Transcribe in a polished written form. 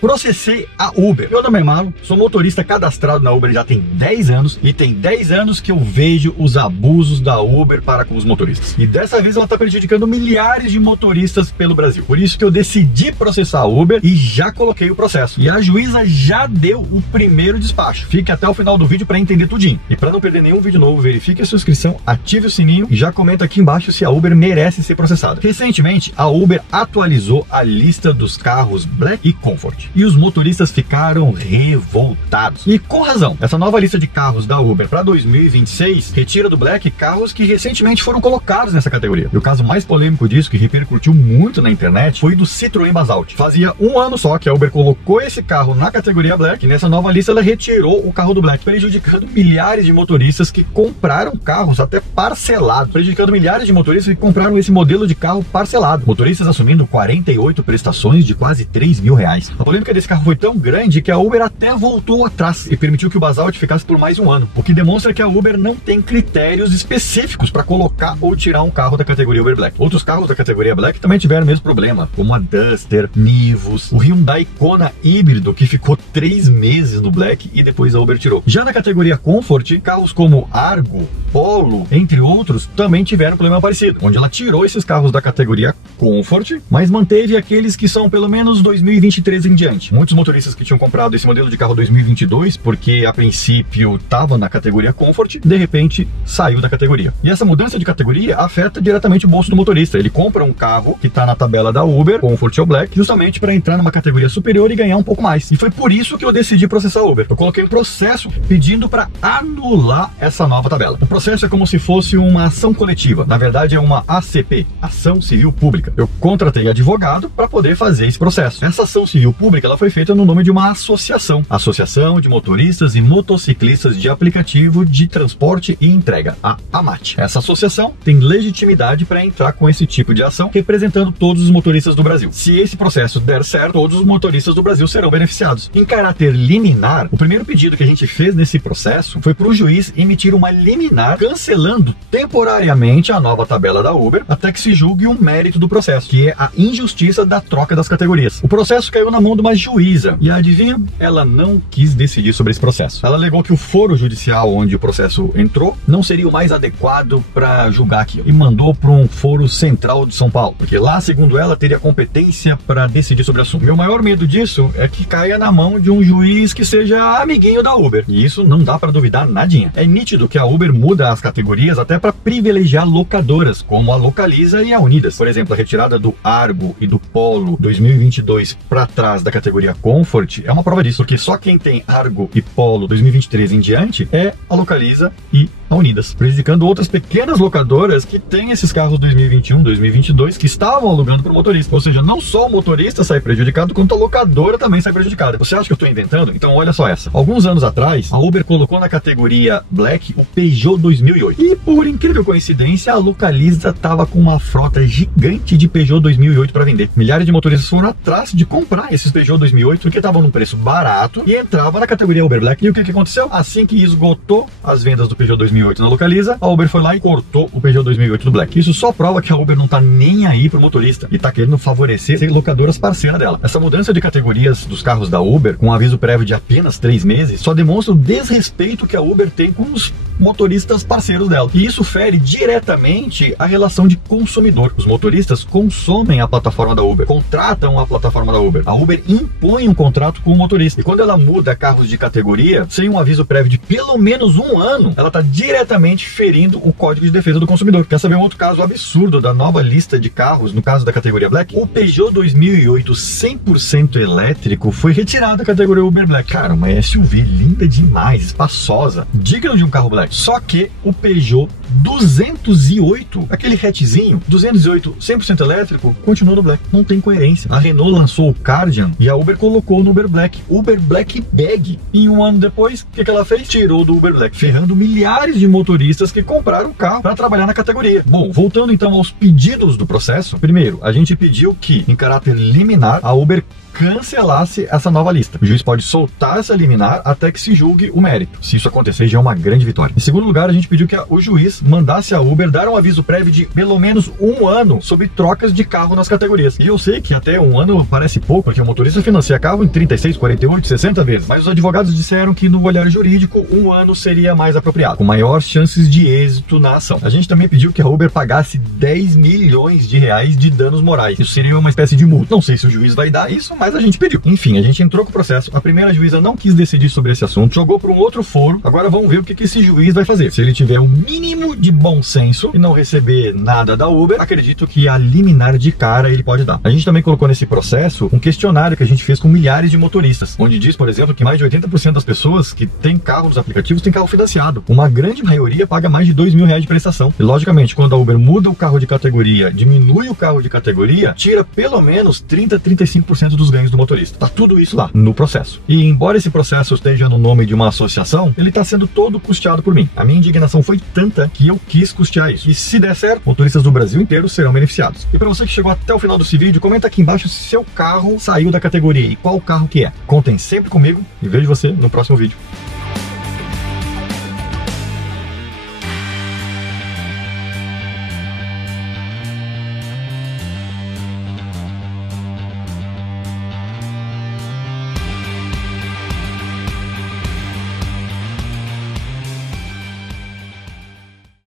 processei a Uber. Meu nome é Marlon, sou motorista cadastrado na Uber já tem 10 anos e tem 10 anos que eu vejo os abusos da Uber para com os motoristas. E dessa vez ela está prejudicando milhares de motoristas pelo Brasil. Por isso que eu decidi processar a Uber e já coloquei o processo. E a juíza já deu o primeiro despacho. Fique até o final do vídeo para entender tudinho. E para não perder nenhum vídeo novo, verifique a sua inscrição, ative o sininho e já comenta aqui embaixo se a Uber merece ser processada. Recentemente, a Uber atualizou a lista dos carros Black e Comfort. E os motoristas ficaram revoltados. E com razão. Essa nova lista de carros da Uber para 2026 retira do Black carros que recentemente foram colocados nessa categoria. E o caso mais polêmico disso, que repercutiu muito na internet, foi do Citroën Basalt. Fazia um ano só que a Uber colocou esse carro na categoria Black e nessa nova lista ela retirou o carro do Black, prejudicando milhares de motoristas que compraram carros até parcelados, prejudicando milhares de motoristas que compraram esse modelo de carro parcelado. Motoristas assumindo 48 prestações de quase R$3.000. A polêmica desse carro foi tão grande que a Uber até voltou atrás e permitiu que o Basalt ficasse por mais um ano, o que demonstra que a Uber não tem critérios específicos para colocar ou tirar um carro da categoria Uber Black. Outros carros da categoria Black também tiveram o mesmo problema, como a Duster, Nivus, o Hyundai Kona híbrido, que ficou 3 meses no Black e depois a Uber tirou. Já na categoria Comfort, carros como Argo, Polo, entre outros, também tiveram um problema parecido, onde ela tirou esses carros da categoria Comfort, mas manteve aqueles que são pelo menos 2023 em diante. Muitos motoristas que tinham comprado esse modelo de carro 2022, porque a princípio estava na categoria Comfort, de repente saiu da categoria. E essa mudança de categoria afeta diretamente o bolso do motorista. Ele compra um carro que está na tabela da Uber, Comfort ou Black, justamente para entrar numa categoria superior e ganhar um pouco mais. E foi por isso que eu decidi processar a Uber. Eu coloquei um processo pedindo para anular essa nova tabela. O processo é como se fosse uma ação coletiva. Na verdade é uma ACP, Ação Civil Pública. Eu contratei advogado para poder fazer esse processo. Essa ação civil pública ela foi feita no nome de uma associação. Associação de Motoristas e Motociclistas de Aplicativo de Transporte e Entrega, a AMAT. Essa associação tem legitimidade para entrar com esse tipo de ação, representando todos os motoristas do Brasil. Se esse processo der certo, todos os motoristas do Brasil serão beneficiados. Em caráter liminar, o primeiro pedido que a gente fez nesse processo foi para o juiz emitir uma liminar cancelando temporariamente a nova tabela da Uber até que se julgue o mérito do processo, que é a injustiça da troca das categorias. O processo caiu na mão de uma juíza e adivinha? Ela não quis decidir sobre esse processo. Ela alegou que o foro judicial onde o processo entrou não seria o mais adequado para julgar aquilo e mandou para um foro central de São Paulo, porque lá, segundo ela, teria competência para decidir sobre o assunto. Meu maior medo disso é que caia na mão de um juiz que seja amiguinho da Uber, e isso não dá para duvidar nadinha. É nítido que a Uber muda as categorias até para privilegiar locadoras, como a Localiza e a Unidas. Por exemplo, a retirada do Argo e do Polo 2022 para trás da categoria Comfort é uma prova disso, porque só quem tem Argo e Polo 2023 em diante é a Localiza e a Unidas, prejudicando outras pequenas locadoras que têm esses carros 2021, 2022 que estavam alugando para o motorista. Ou seja, não só o motorista sai prejudicado, quanto a locadora também sai prejudicada. Você acha que eu estou inventando? Então olha só essa. Alguns anos atrás, a Uber colocou na categoria Black o Peugeot 2008. E por incrível coincidência, a Localiza estava com uma frota gigante de Peugeot 2008 para vender. Milhares de motoristas foram atrás de comprar esses Peugeot 2008 porque estavam num preço barato e entrava na categoria Uber Black. E o que aconteceu? Assim que esgotou as vendas do Peugeot 2008 na Localiza, a Uber foi lá e cortou o Peugeot 2008 do Black. Isso só prova que a Uber não tá nem aí pro motorista e tá querendo favorecer locadoras parceiras dela. Essa mudança de categorias dos carros da Uber, com um aviso prévio de apenas 3 meses, só demonstra o desrespeito que a Uber tem com os motoristas parceiros dela. E isso fere diretamente a relação de consumidor. Os motoristas consomem a plataforma da Uber, contratam a plataforma da Uber. A Uber impõe um contrato com o motorista. E quando ela muda carros de categoria, sem um aviso prévio de pelo menos um ano, ela está diretamente ferindo o Código de Defesa do Consumidor. Quer saber um outro caso absurdo da nova lista de carros, no caso da categoria Black? O Peugeot 2008 100% elétrico foi retirado da categoria Uber Black. Cara, uma SUV linda demais, espaçosa, digno de um carro Black. Só que o Peugeot 208, aquele hatchzinho, 208 100% elétrico, continua no Black. Não tem coerência. A Renault lançou o Kardian e a Uber colocou no Uber Black. Uber Black Bag. E um ano depois, o que ela fez? Tirou do Uber Black, ferrando milhares de motoristas que compraram o carro para trabalhar na categoria. Bom, voltando então aos pedidos do processo. Primeiro, a gente pediu que, em caráter liminar, a Uber cancelasse essa nova lista. O juiz pode soltar essa liminar até que se julgue o mérito. Se isso acontecer, já é uma grande vitória. Em segundo lugar, a gente pediu que o juiz mandasse a Uber dar um aviso prévio de pelo menos 1 ano sobre trocas de carro nas categorias. E eu sei que até 1 ano parece pouco, porque o motorista financia carro em 36, 48, 60 vezes. Mas os advogados disseram que no olhar jurídico, 1 ano seria mais apropriado, com maiores chances de êxito na ação. A gente também pediu que a Uber pagasse 10 milhões de reais de danos morais. Isso seria uma espécie de multa. Não sei se o juiz vai dar isso, mas a gente pediu. Enfim, a gente entrou com o processo. A primeira juíza não quis decidir sobre esse assunto, jogou para um outro foro. Agora vamos ver o que esse juiz vai fazer. Se ele tiver um mínimo de bom senso e não receber nada da Uber, acredito que a liminar de cara ele pode dar. A gente também colocou nesse processo um questionário que a gente fez com milhares de motoristas, onde diz, por exemplo, que mais de 80% das pessoas que têm carro nos aplicativos têm carro financiado. Uma grande maioria paga mais de 2 mil reais de prestação. E logicamente, quando a Uber muda o carro de categoria, diminui o carro de categoria, tira pelo menos 30, 35% dos ganhos do motorista. Tá tudo isso lá no processo. E embora esse processo esteja no nome de uma associação, ele está sendo todo custeado por mim. A minha indignação foi tanta que eu quis custear isso. E se der certo, motoristas do Brasil inteiro serão beneficiados. E para você que chegou até o final desse vídeo, comenta aqui embaixo se seu carro saiu da categoria e qual carro que é. Contem sempre comigo e vejo você no próximo vídeo.